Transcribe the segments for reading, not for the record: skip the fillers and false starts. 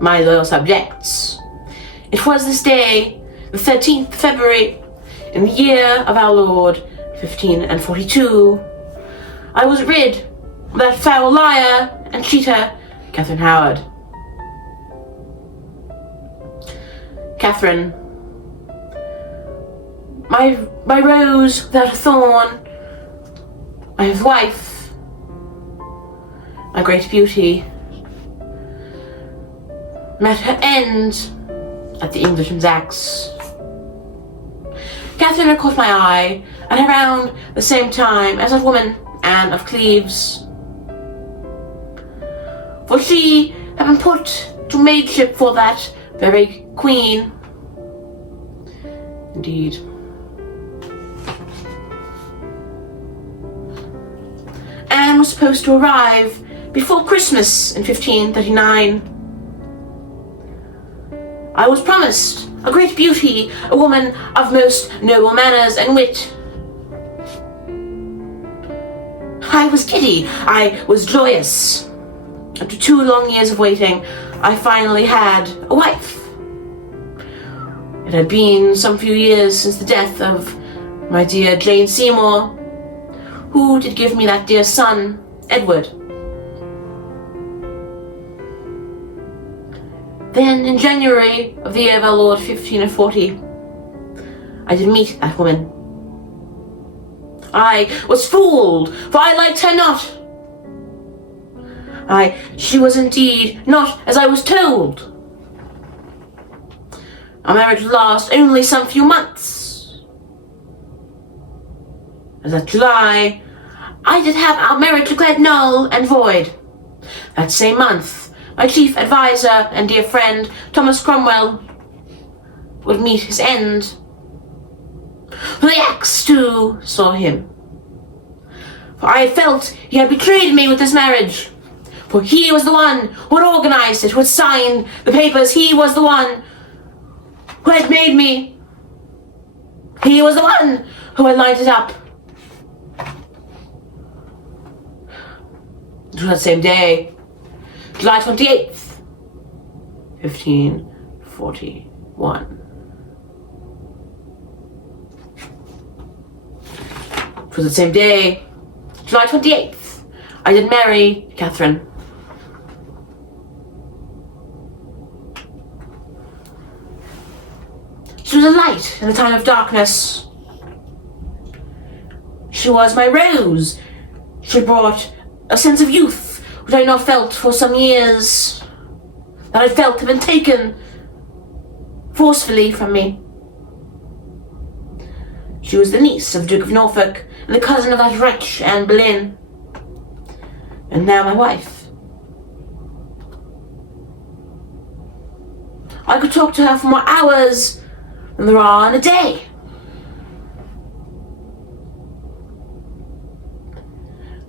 my loyal subjects. It was this day, the 13th of February, in the year of our Lord, 1542, I was rid of that foul liar and cheater, Katheryn Howard. Katheryn, my rose without a thorn, my wife, my great beauty, met her end at the Englishman's axe. Katheryn had caught my eye at around the same time as that woman, Anne of Cleves. For she had been put to maidship for that very queen. Indeed. Anne was supposed to arrive before Christmas in 1539. I was promised a great beauty, a woman of most noble manners and wit. I was giddy, I was joyous. After 2 long years of waiting, I finally had a wife. It had been some few years since the death of my dear Jane Seymour, who did give me that dear son, Edward. Then, in January of the year of our Lord 1540, I did meet that woman. I was fooled, for I liked her not. She was indeed not as I was told. Our marriage would last only some few months. As that July, I did have our marriage declared null and void. That same month, my chief adviser and dear friend, Thomas Cromwell, would meet his end. The axe, too, saw him. For I felt he had betrayed me with this marriage. For he was the one who had organized it, who had signed the papers. He was the one who had made me. He was the one who had lined it up. It was that same day, July 28th, 1541. It was the same day, July 28th, I did marry Katheryn. She was a light in the time of darkness. She was my rose. She brought a sense of youth which I had not felt for some years, that I felt had been taken forcefully from me. She was the niece of the Duke of Norfolk and the cousin of that wretch Anne Boleyn, and now my wife. I could talk to her for more hours than there are in a day.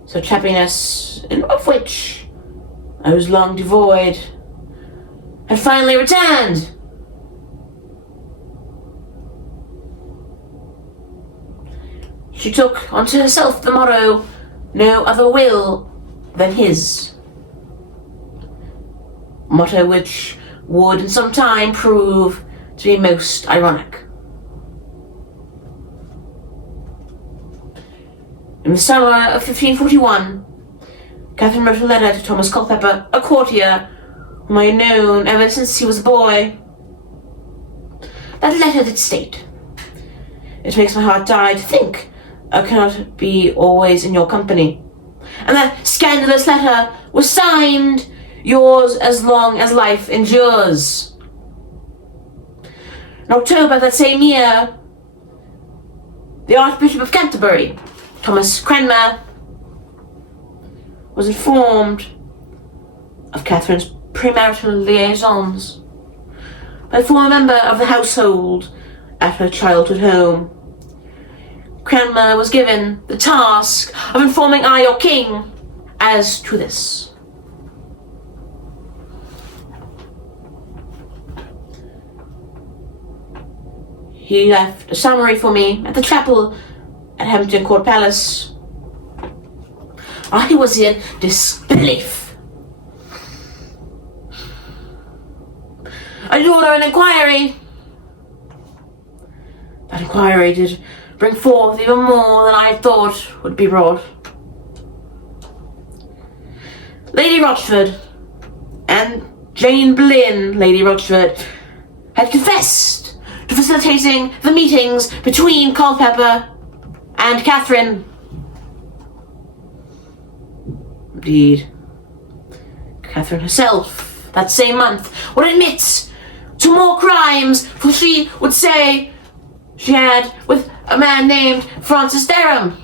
Such happiness, of which I was long devoid, had finally returned. She took unto herself the motto, no other will than his. A motto which would in some time prove to be most ironic. In the summer of 1541, Katheryn wrote a letter to Thomas Culpeper, a courtier whom I had known ever since he was a boy. That letter did state, "It makes my heart die to think I cannot be always in your company." And that scandalous letter was signed, "Yours as long as life endures." In October that same year, the Archbishop of Canterbury, Thomas Cranmer, was informed of Katheryn's premarital liaisons by a former member of the household at her childhood home. Cranmer was given the task of informing I, your king, as to this. He left a summary for me at the chapel at Hampton Court Palace. I was in disbelief. I did order an inquiry. That inquiry did bring forth even more than I had thought would be brought. Lady Rochford and Jane Boleyn, Lady Rochford, had confessed to facilitating the meetings between Culpeper and Katheryn. Indeed, Katheryn herself, that same month, would admit to more crimes, for she would say she had with a man named Francis Derham.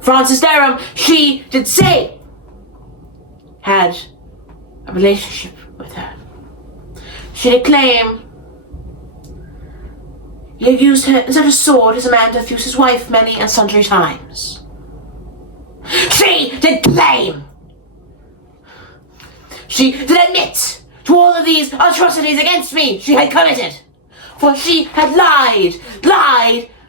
Francis Derham, she did say, had a relationship with her. She did claim he had used her as a sword as a man doth use his wife many and sundry times. She did claim. She did admit to all of these atrocities against me she had committed. For she had lied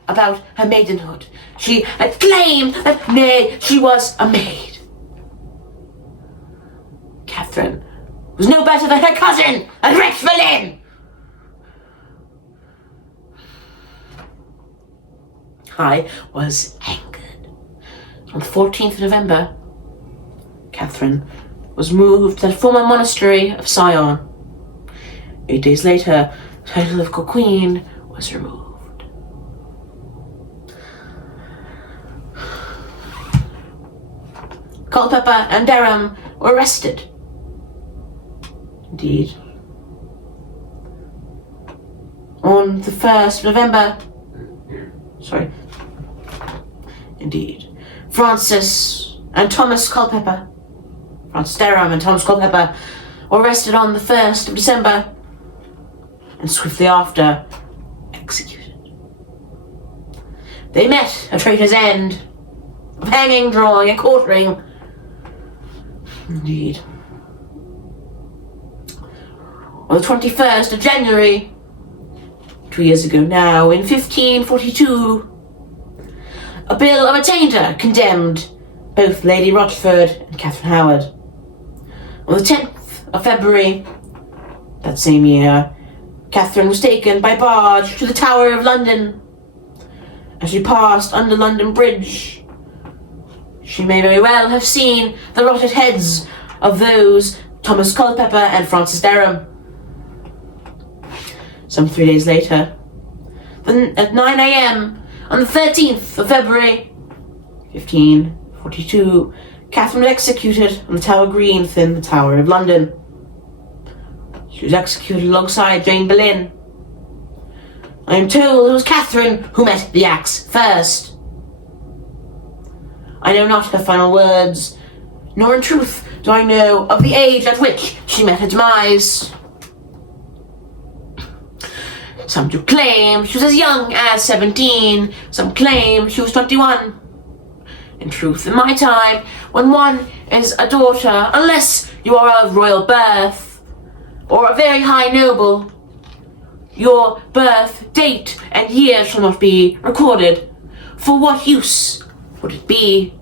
about her maidenhood. She had claimed that, nay, she was a maid. Katheryn was no better than her cousin, Rex Boleyn. I was angered. On the 14th of November, Katheryn was moved to the former monastery of Sion. 8 days later, the title of queen was removed. Culpeper and Derham were arrested. Indeed. On the 1st of November, Indeed. Francis and Thomas Culpeper, Francis Derham and Thomas Culpeper, were arrested on the 1st of December and swiftly after executed. They met a traitor's end of hanging, drawing, and quartering. Indeed. On the 21st of January, 2 years ago now, in 1542, a bill of attainder condemned both Lady Rochford and Katheryn Howard. On the 10th of February, that same year, Katheryn was taken by barge to the Tower of London. As she passed under London Bridge, she may very well have seen the rotted heads of those Thomas Culpeper and Francis Derham. Some 3 days later, at 9 a.m. on the 13th of February, 1542, Katheryn was executed on the Tower Green within the Tower of London. She was executed alongside Jane Boleyn. I am told it was Katheryn who met the axe first. I know not her final words, nor in truth do I know of the age at which she met her demise. Some do claim she was as young as 17, some claim she was 21. In truth, in my time, when one is a daughter, unless you are of royal birth, or a very high noble, your birth, date, and year shall not be recorded. For what use would it be?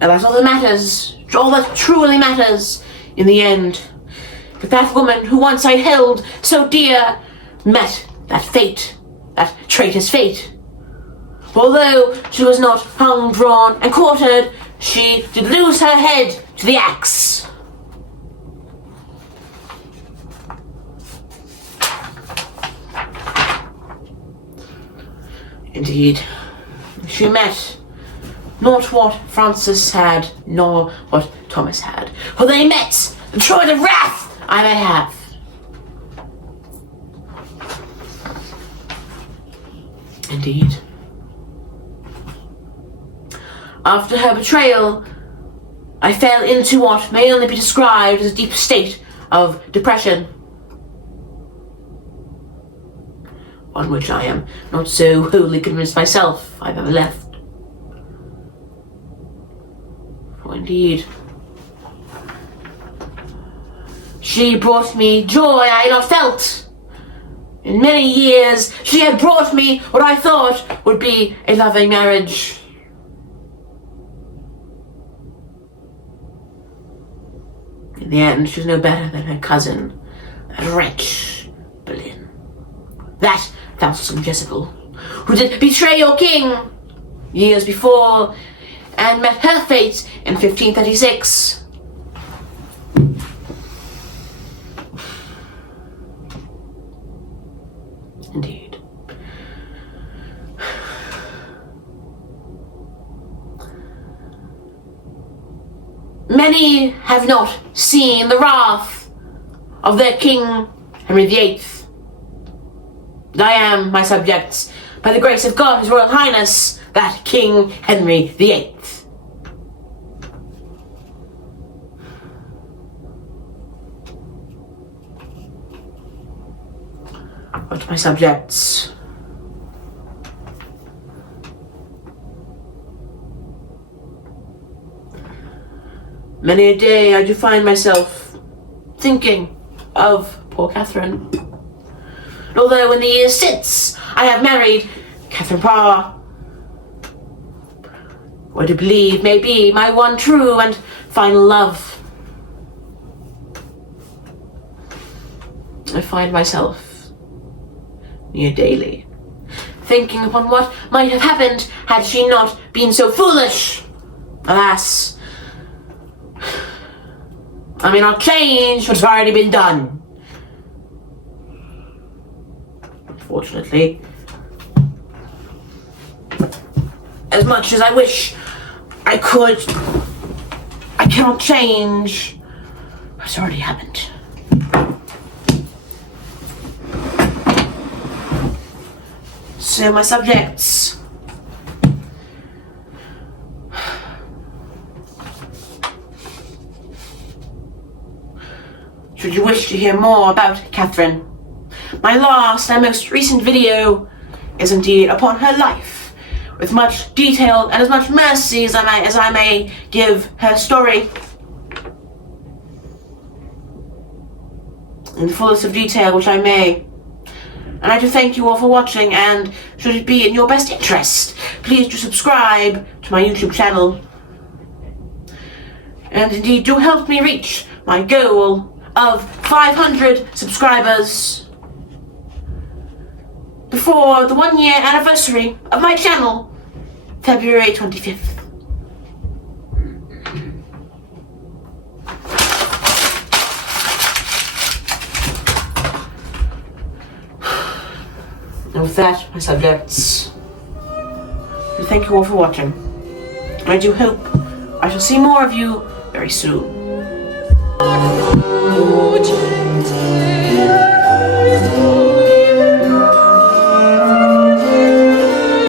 And that's all that matters, all that truly matters in the end. But that woman who once I held so dear met that fate, that traitor's fate. Although she was not hung, drawn, and quartered, she did lose her head to the axe. Indeed, she met not what Francis had, nor what Thomas had, for they met the troid of wrath I may have. Indeed. After her betrayal, I fell into what may only be described as a deep state of depression. One which I am not so wholly convinced myself I've ever left. For indeed, she brought me joy I had not felt In many years, she had brought me what I thought would be a loving marriage. In the end, she was no better than her cousin, that wretch, Boleyn. That Faustus Jezebel, who did betray your king years before, and met her fate in 1536. Indeed. Many have not seen the wrath of their King Henry VIII. I am, my subjects, by the grace of God, His Royal Highness, that King Henry VIII. But my subjects, many a day I do find myself thinking of poor Katheryn. Although in the years since I have married Katheryn Parr, who I do believe may be my one true and final love, I find myself near daily thinking upon what might have happened had she not been so foolish. Alas, I may not change what's already been done. Unfortunately, as much as I wish I could, I cannot change what's already happened. So, my subjects, should you wish to hear more about Katheryn, my last and most recent video is indeed upon her life, with much detail and as much mercy as I may give her story, in the fullest of detail which I may. And I do thank you all for watching, and should it be in your best interest, please do subscribe to my YouTube channel. And indeed do help me reach my goal of 500 subscribers before the 1 year anniversary of my channel, February 25th. And with that, my subjects, thank you all for watching. And I do hope I shall see more of you very soon.